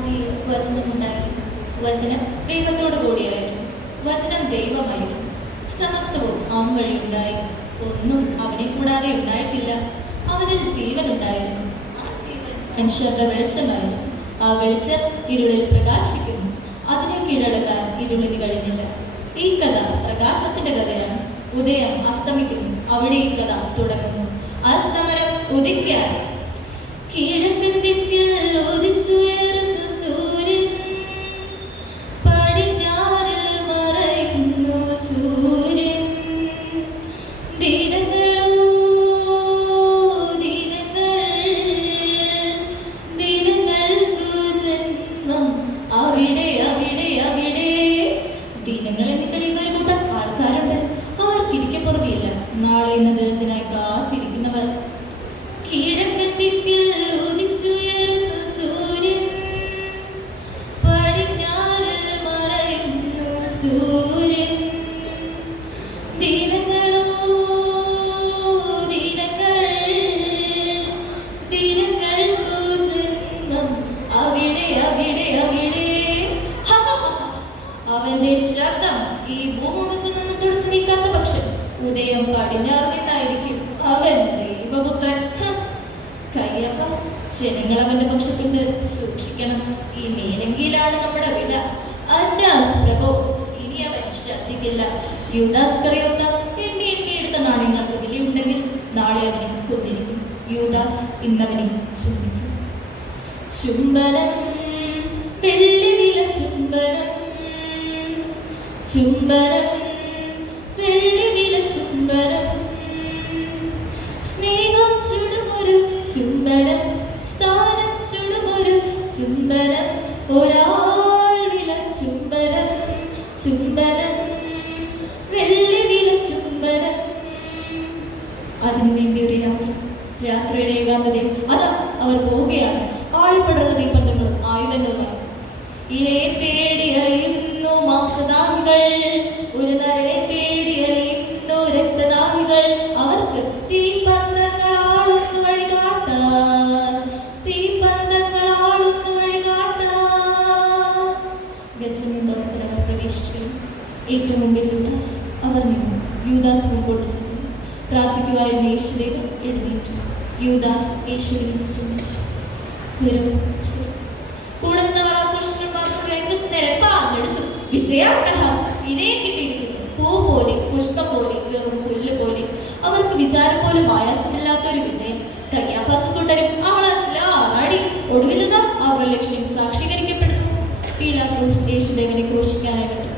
ആദ്യ വചനമുണ്ടായിരുന്നു. വചനം ദൈവത്തോടു കൂടിയായിരുന്നു. വചനം ദൈവമായിരുന്നു. സമസ്തവും അവൻ വഴിയുണ്ടായി. ഒന്നും അവനെ കൂടാതെ ഉണ്ടായിട്ടില്ല. അവനിൽ ജീവൻ ഉണ്ടായിരുന്നു. ആ ജീവൻ മനുഷ്യരുടെ വെളിച്ചമായിരുന്നു. ആ വെളിച്ചം ഇരുളിൽ പ്രകാശിക്കുന്നു. അതിനെ കീഴടക്കാൻ ഇരുളിന് കഴിഞ്ഞില്ല. ഈ കഥ പ്രകാശത്തിന്റെ കഥയാണ്. ഉദയം അസ്തമിക്കുന്നു. അവിടെ ഈ കഥ തുടങ്ങുന്നു. അസ്തമനം ഉദിക്കാൻ. കിഴക്കൻ ദിക്കിൽ ഉദിച്ചുയരുന്നു സൂര്യൻ, പടിഞ്ഞാറിൽ മറയുന്നു സൂര്യൻ. ദിനങ്ങളോ ദിനങ്ങൾ, ദിനങ്ങൾക്കു ജന്മം അവിടെ അവിടെ അവിടെ. ദിനങ്ങൾ എണ്ണിക്കഴിയുന്ന ഒരു കൂട്ടം ആൾക്കാരുണ്ട്. അവർക്കിരിക്കപ്പുറതിയില്ല. നാളെ എന്ന ദിനത്തിനായി കാത്തിരിക്കുന്നവർ. കിഴക്കൻ ദിക്കിൽ ഉദിച്ചുയരുന്നു സൂര്യൻ, പടിഞ്ഞാറിൽ മറയുന്നു സൂര്യൻ. ദിനങ്ങളോ ദിനങ്ങൾ, ദിനങ്ങൾക്കു ജന്മം അവിടെ അവിടെ അവിടെ. അവന്റെ ശബ്ദം ഈ ഭൂമുഖത്ത് നിന്ന് തുടച്ചു നീക്കാത്ത പക്ഷം ഉദയം പടിഞ്ഞാറ് നിന്നായിരിക്കും. അവൻ ദൈവപുത്രൻ. കയ്യഫാസ്, ജനങ്ങൾ അവന്റെ പക്ഷത്തുണ്ട്. സൂക്ഷിക്കണം, ഈ മേലങ്കിയിലാണ് നമ്മുടെ വില. അന്നാസ് പ്രഭു, ഇനി അവൻ ശ്രദ്ധിക്കില്ല. യൂദാസ് കറിയൊത്ത എണ്ണി എടുത്ത നാണയങ്ങൾക്ക് വിലയുണ്ടെങ്കിൽ നാളെ അവനെ കൊന്നിരിക്കും. യൂദാസ് ഇന്നവനെ ചുംബിക്കും. ചുംബനം, വെള്ളി നില ചുംബനം, ചുംബനം, വെള്ളി നില ചുംബനം. സ്നേഹം ചുടുമൊരു ചുംബനം, സ്ഥാനം ചുടുമൊരു ചുംബനം, ഒരാൾ വില ചുംബനം, ചുംബനം, വെള്ളി വില ചുംബനം. അതിനുവേണ്ടി ഒരു യാത്ര. യാത്രയുടെ ഏകാന്തതയും അതാ അവർ പോവുകയാണ്. ആളിപ്പടർന്ന ദീപന്തങ്ങളും ആയുധങ്ങളുമായി. ഇരയെ തേടി അറിയുന്നു മാംസദാഹികൾ, ഒരു നരയെ തേടി അറിയുന്നു രക്തദാഹികൾ. അവർക്ക് തീപ്പന്തങ്ങളാളുന്നു വഴികാട്ടാൻ, തീപ്പന്തങ്ങളാളുന്നു വഴികാട്ടാൻ. ഗെത്സമേൻ തോട്ടത്തിൽ അവർ പ്രവേശിച്ചു. ഏറ്റവും മുമ്പിൽ യൂദാസ്. അവർ നിന്നു. യൂദാസ് മുൻപോട്ട് ചെന്നു. പ്രാർത്ഥിക്കുവായിരുന്നു യേശുദേവൻ എഴുന്നേറ്റു. യൂദാസ് യേശുവിനെ ചുംബിച്ചു. ഗുരു കൂടെ നിന്നവർ പാഞ്ഞെടുത്തു. വിജയാട്ടഹാസം. ഇരയെ കിട്ടിയിരിക്കുന്നു. പൂ പോലെ, പുഷ്പം പോലെ, വെറും പുല്ല് പോലെ. അവർക്ക് വിചാരം പോലും ആയാസമില്ലാത്തൊരു വിജയം. കയ്യാഫാസും കൂട്ടരും ആളാടി. ഒടുവിലുക അവരുടെ ലക്ഷ്യം സാക്ഷീകരിക്കപ്പെടുന്നു. പീലാത്തോസ് യേശുദേവനെ ക്രൂശിക്കാനായി വിട്ടു.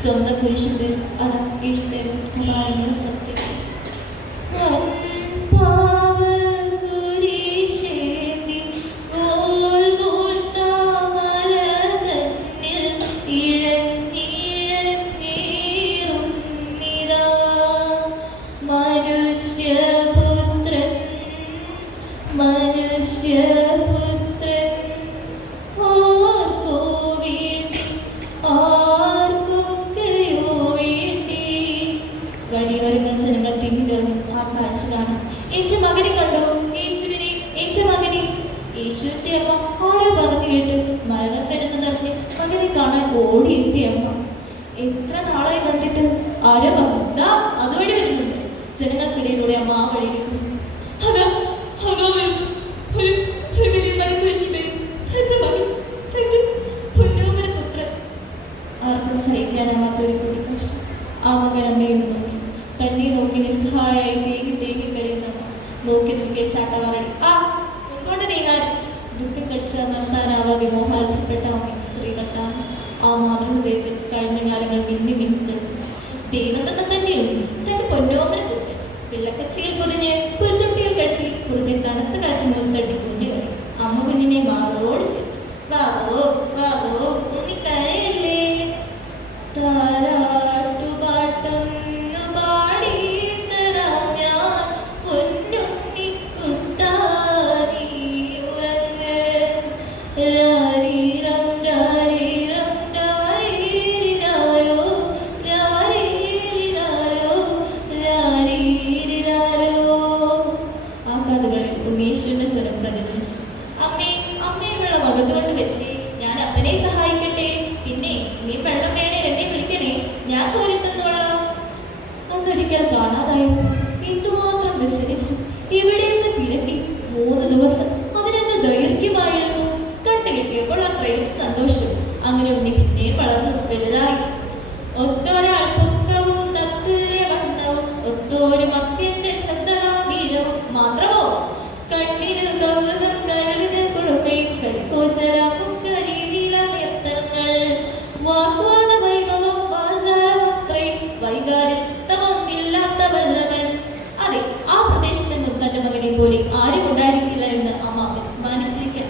സ്വന്തം കുരിശിന്റെ അതാ യേശുദേവൻ കപാലങ്ങളുടെ സത്യം. എന്റെ മകനെ കണ്ടു യേശുവിനെ, എന്റെ മകനെ. യേശുവിന്റെ അമ്മ ആരോ പറഞ്ഞു കേട്ട് മരണത്തിനെന്ന് നിറഞ്ഞ് മകനെ കാണാൻ ഓടിയെത്തിയ അമ്മ. എത്ര നാളായി കണ്ടിട്ട്. ആരോ പറഞ്ഞു, ദാ അതുവഴി വരുന്നുണ്ട്. ജനങ്ങൾക്കിടയിലൂടെ അമ്മ ആ വഴി നിൽക്കുന്നു. ആർക്കും സഹിക്കാനാവാത്തൊരു കൂടിക്കാഴ്ച. ആ മകൻ അമ്മയെന്ന് നോക്കി. തന്നെ നോക്കി നിസ്സഹായായി തേങ്ങി തേങ്ങി കരയുന്ന നോക്കി നിൽക്കെ ചാട്ടവാറടി. മുൻപോട്ട് നീങ്ങാൻ. ദുഃഖം കടിച്ച് നിർത്താനാവാതെ മോഹാത്സപ്പെട്ട അമ്മ സ്ത്രീകൾക്ക് ആ മാതൃഹൃദയത്തിൽ കഴിഞ്ഞ കാലങ്ങൾ മിന്നി മിന്നി. ദൈവം തന്നെയുണ്ട്. തന്റെ പൊന്നോമന പുത്രൻ വെള്ളക്കച്ചിയിൽ പൊതിഞ്ഞ് പുൽത്തൊട്ടിയിൽ കിടത്തി പുറത്തെ തണുത്ത കാറ്റ് മുത്തട്ടി കുഞ്ഞു കറി. അമ്മ കുഞ്ഞിനെ മാറോട് ചേർത്തു. വാവോ വാവോ ഉണ്ണിക്കരയല്ലേ. താരാട്ടുപാട്ടൊന്നു പാടി തരാം ഞാൻ പൊന്നുണ്ണിക്കുട്ടാ, നീ ഉറങ്ങ്. രാരീരം രാരീരം രാരീരിരാരോ രാരീരിരാരോ രാരീരിരാരോ. ആ കാതുകളിൽ ഉണ്ണീശ്വരന്റെ സ്വരം പ്രതിധ്വനിച്ചു. അമ്മേ അമ്മേ വെള്ളം അകത്ത് കൊണ്ട് വെച്ച് ഞാൻ അപ്പനെ സഹായിക്കട്ടെ. പിന്നെ നീ വെള്ളം വേണേ എന്നെ വിളിക്കണേ, ഞാൻ കോരിത്തന്നോളാം. അന്നൊരിക്കൽ കാണാതായപ്പോൾ എന്തുമാത്രം വ്യസനിച്ചു, എവിടെയൊക്കെ തിരക്കി. 3 ദിവസം അതിനെന്ത് ദൈർഘ്യമായിരുന്നു. കണ്ടുകിട്ടിയപ്പോൾ അത്രയും സന്തോഷം. അങ്ങനെ ഉണ്ണി പിന്നെയും വളർന്നു വലുതായി. ഒത്തൊരാൾ പൊക്കവും തത്തുല്യ വണ്ണവും ഒത്തോരു മത്യന്റെ ശ്രദ്ധഗാംഭീര്യവും മാത്രമോ കണ്ണിന് കൗതുകം കരളിന് കുളിർമയും കരിക്കോച്ചല മുക്കരീതിയിലർത്തങ്ങൾ വാഗ്വാദ വൈഭവം വാചാലമത്രയും വൈകാര്യത്തമൊന്നില്ലാത്ത വല്ലവൻ. അതെ, ആ പ്രദേശത്ത് നിന്നും തന്റെ മകനെ പോലെ ആരും ഉണ്ടായിരിക്കില്ല എന്ന് അമ്മ മാനിച്ചിരിക്കാം.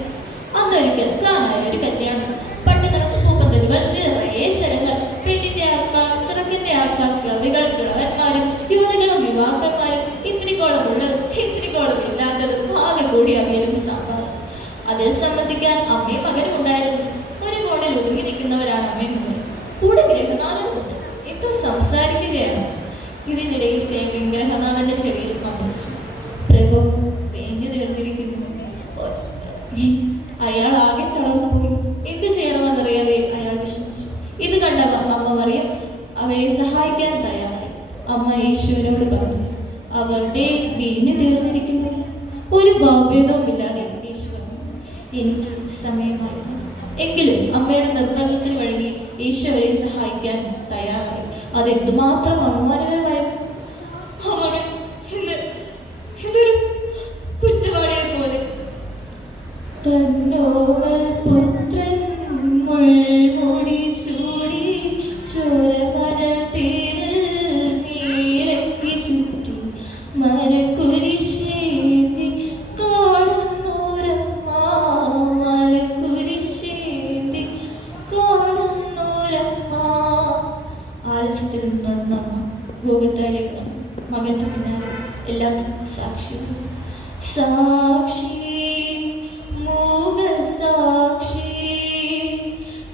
അന്നൊരിക്കൽ കാണായ ഒരു കല്യാണം. പണ്ട് നിറച്ച് പൂപ്പന്തലുകൾ, നിറയെ ശരങ്ങൾ, പെണ്ണിന്റെ ആൾക്കാർ, ചെറുക്കന്റെ ആൾക്കാർ, കിളവികൾ, കിളവന്മാരും, യുവതികളും യുവാക്കന്മാരും, ഇത്തിരിക്കോളം ഉള്ളതും ഇത്തിരിക്കോളം ഇല്ലാത്തതും ആകെ കൂടി അവിയലും സാമ്പാറും. അതിൽ സംബന്ധിക്കാൻ അമ്മയും മകനും ഉണ്ടായിരുന്നു. ഒരു കോണിൽ ഒതുങ്ങി നിൽക്കുന്നവരാണ് അമ്മയും മകനും. കൂടെ ഗ്രഹനാഥനുണ്ട്. എന്തോ സംസാരിക്കുകയാണ്. ഇതിനിടയിൽ സേവൻ ഗ്രഹനാഥന്റെ ചെവിയിൽ പങ്കച്ചു. പ്രഭു വേഞ്ഞു തീർന്നിരിക്കുന്നു. അയാൾ ആകെ തളർന്നു പോയി. എന്ത് ചെയ്യണമെന്നറിയാതെ അയാൾ വിഷമിച്ചു. ഇത് കണ്ട അമ്മ മറിയം അവരെ സഹായിക്കാൻ തയ്യാറായി. അമ്മ യേശുവിനോട് പറഞ്ഞു, അവരുടെ വീഞ്ഞു തീർന്നിരിക്കുന്നു. ഒരു ഭാവഭേദവുമില്ലാതെ യേശു പറഞ്ഞു, എനിക്ക് സമയമായിരുന്നു. എങ്കിലും അമ്മയുടെ നിർബന്ധത്തിന് വഴങ്ങി യേശു അവരെ സഹായിക്കാൻ തയ്യാറായി. അതെന്തുമാത്രം അപമാനകരമായിരുന്നു. അവന് ഇതൊരു കുറ്റവാളിയെ പോലെ തന്നോവൽ പുത്രൻ മുൾമുടി ചൂടി ചോരമണൽ തേരിൽ നീരക്കി ചുറ്റി മരക്കുരിശേന്തി കാണുന്നോരമ്മ, മരക്കുരിശേന്തി കാണുന്നോരമ്മ. ആലസ്യത്തിൽ നിന്നമ്മ ഗോകുൽത്തായിലേക്ക് നടന്നു. മകന്റെ പിന്നാലെ എല്ലാത്തിനും സാക്ഷിയാണ്. സാക്ഷി, മൂകസാക്ഷി,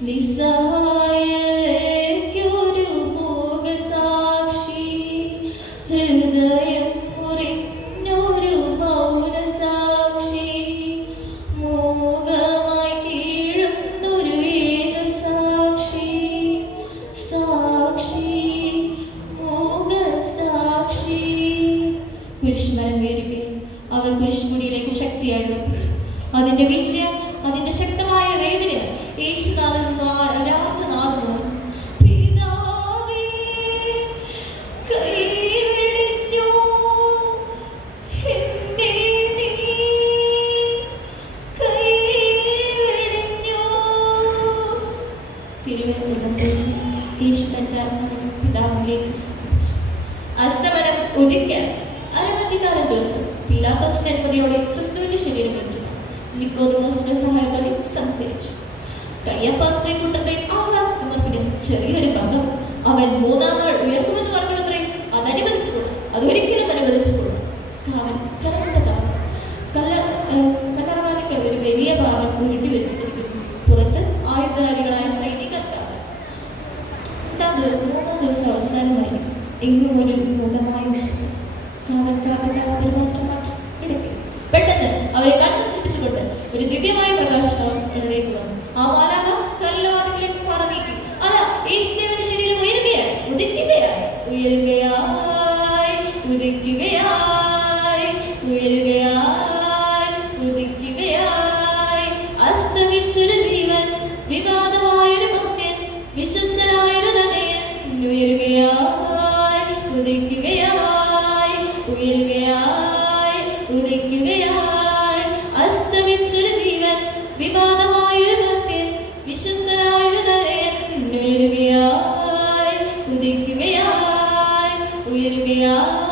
നിസ്സഹായതയ്ക്കൊരു മൂകസാക്ഷി, ഹൃദയം മുറിഞ്ഞൊരു മൗനസാക്ഷി, മൂകമായി കീഴുന്നൊരു ഏകസാക്ഷി. സാക്ഷി, മൂകസാക്ഷി. കുരിശുമരം കയറുകയും അവർ കുരിശുമുടിയിലേക്ക് ശക്തിയായി ഉറപ്പിച്ചു. അതിന്റെ വിഷയം, അതിന്റെ ശക്തമായ വേദന യേശുനാഥൻ ഒരാർത്ഥനാഥമുണർന്നു. പിതാവേ, കൈവെടിഞ്ഞോ എന്നെ നീ, കൈവെടിഞ്ഞോ. തിരുവനന്തപുരത്തേക്ക് യേശു തന്റെ പിതാവിലേക്ക് സമർപ്പിച്ചു. അസ്തമനം ഉദിക്കാൻ അരമത്തിക്കാരൻ ജോസഫ് പീലാത്തോസിന്റെ അനുമതിയോടെ ക്രിസ്തുവിന്റെ ശരീരം വിളിച്ചു നിക്കോദെമോസിന്റെ സഹായത്തോടെ സംസ്കരിച്ചു. കയ്യഫാസിന്റെ കൂട്ടരുടെ ആഹ്ലാദത്തിന് ചെറിയൊരു പങ്കം അവൻ 3-ാം നാൾ ഉയർത്തുമെന്ന് പറഞ്ഞു. അത്രയും അതനുവദിച്ചുകൊള്ളു, അതൊരിക്കലും അനുവദിച്ചുകൊള്ളു. കാവൻ, കനത്ത കാവൻ. കല്ലറവാദിക്ക് ഒരു വലിയ ഭാഗം ഉരുട്ടി വലിച്ചിരിക്കുന്നു. പുറത്ത് ആയുധധാരികളായ സൈനികർ കാവൻ. 3-ാം ദിവസം അവസാനമായിരിക്കും. എങ്ങും ഒരു മൂഢമായ വിശപ്പ്. കാവൽക്കാരുടെ പെരുമാറ്റം മാറ്റം ഇടയ്ക്ക് പെട്ടെന്ന് അവരെ കണ്ണുചിപ്പിച്ചുകൊണ്ട് ഒരു ദിവ്യമായ പ്രകാശം ഇവിടേക്ക് വന്നു. ആ മാലാഖ കല്ലവാതിലേക്ക് പറനീക്കി. അതാ യേശുദേവന്റെ ശരീരം ഉയരുകയായി, ഉദിക്കുകയായി, ഉയരുകയായി, ഉദിക്കുകയായി, ഉയരുകയായി, ഉദിക്കുകയായി. അസ്തമിച്ചൊരു ജീവൻ, വിവാദമായൊരു ഭക്തൻ, വിശ്വസ്തനായൊരു തനയൻ, ഉയരുകയായി, ഉദിക്കുകയായി, ഉയരുകയായി, ഉദിക്കുകയായി. അസ്തമിച്ചൊരു ജീവൻ, വിവാദമായൊരു ഭക്തൻ, വിശ്വസ്തനായൊരു തനയൻ, ഉയരുകയായി, ഉദിക്കുകയായി, ഉയരുകയായി.